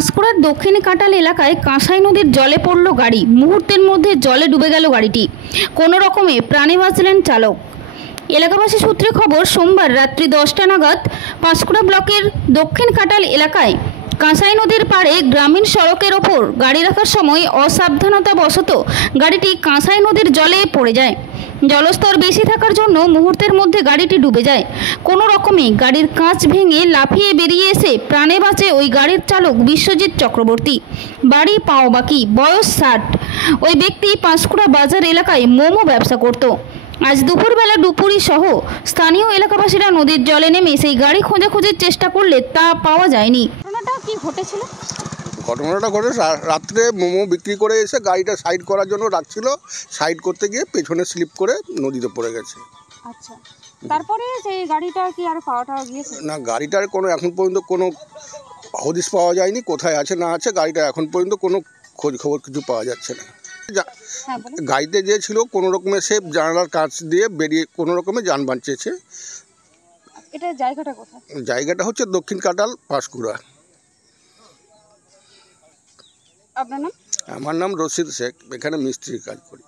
পাঁশকুড়ার দক্ষিণ কাঁটাল এলাকায় কাঁসাই নদীর জলে পড়ল গাড়ি। মুহূর্তের মধ্যে জলে ডুবে গেল গাড়িটি। কোনো রকমে প্রাণে বাঁচলেন চালক। এলাকাবাসী সূত্রে খবর, সোমবার রাত্রি 10টা নাগাদ পাঁশকুড়া ব্লকের দক্ষিণ কাঁটাল এলাকায় কাঁসাই নদীর পাড়ে গ্রামীণ সড়কের ওপর গাড়ি রাখার সময় অসাবধানতাবশত গাড়িটি কাঁসাই নদীর জলে পড়ে যায়। জলস্তর বেশি থাকার জন্য মুহূর্তের মধ্যে গাড়িটি ডুবে যায়। কোনো রকমে গাড়ির কাঁচ ভেঙে লাফিয়ে বেরিয়ে এসে প্রাণে বাঁচে ওই গাড়ির চালক বিশ্বজিৎ চক্রবর্তী। বাড়ি পাওবাকি, বয়স 60। ওই ব্যক্তি পাঁশকুড়া বাজার এলাকায় মোমো ব্যবসা করত। আজ দুপুরবেলা ডুপুরি সহ স্থানীয় এলাকাবাসীরা নদীর জলে নেমে সেই গাড়ি খোঁজাখুঁজির চেষ্টা করলে তা পাওয়া যায়নি। ঘটনাটা কি ঘটেছিল? ঘটনাটা ঘটে রাত্রে মোমো বিক্রি করে এসে গাড়িটা সাইড করার জন্য রাখছিল। সাইড করতে গিয়ে পেছনে স্লিপ করে নদীতে পড়ে গেছে। আচ্ছা, তারপরে সেই গাড়িটা কি আর পাওয়া গিয়েছে? না, গাড়িটার কোনো এখন পর্যন্ত কোনো হদিশ পাওয়া যায়নি। কোথায় আছে না আছে গাড়িটা এখন পর্যন্ত কোনো খোঁজ খবর কিছু পাওয়া যাচ্ছে না। গাড়িতে যে ছিল কোনো রকমে সে জানালার কাঁচ দিয়ে বেরিয়ে কোনো রকমে যান বাঁচিয়েছে। এটা জায়গাটা কোথায়? জায়গাটা হচ্ছে দক্ষিণ কাঁটাল, পাঁশকুড়া। আপনার নাম? আমার নাম রশিদ শেখ, এখানে মিস্ত্রির কাজ করি।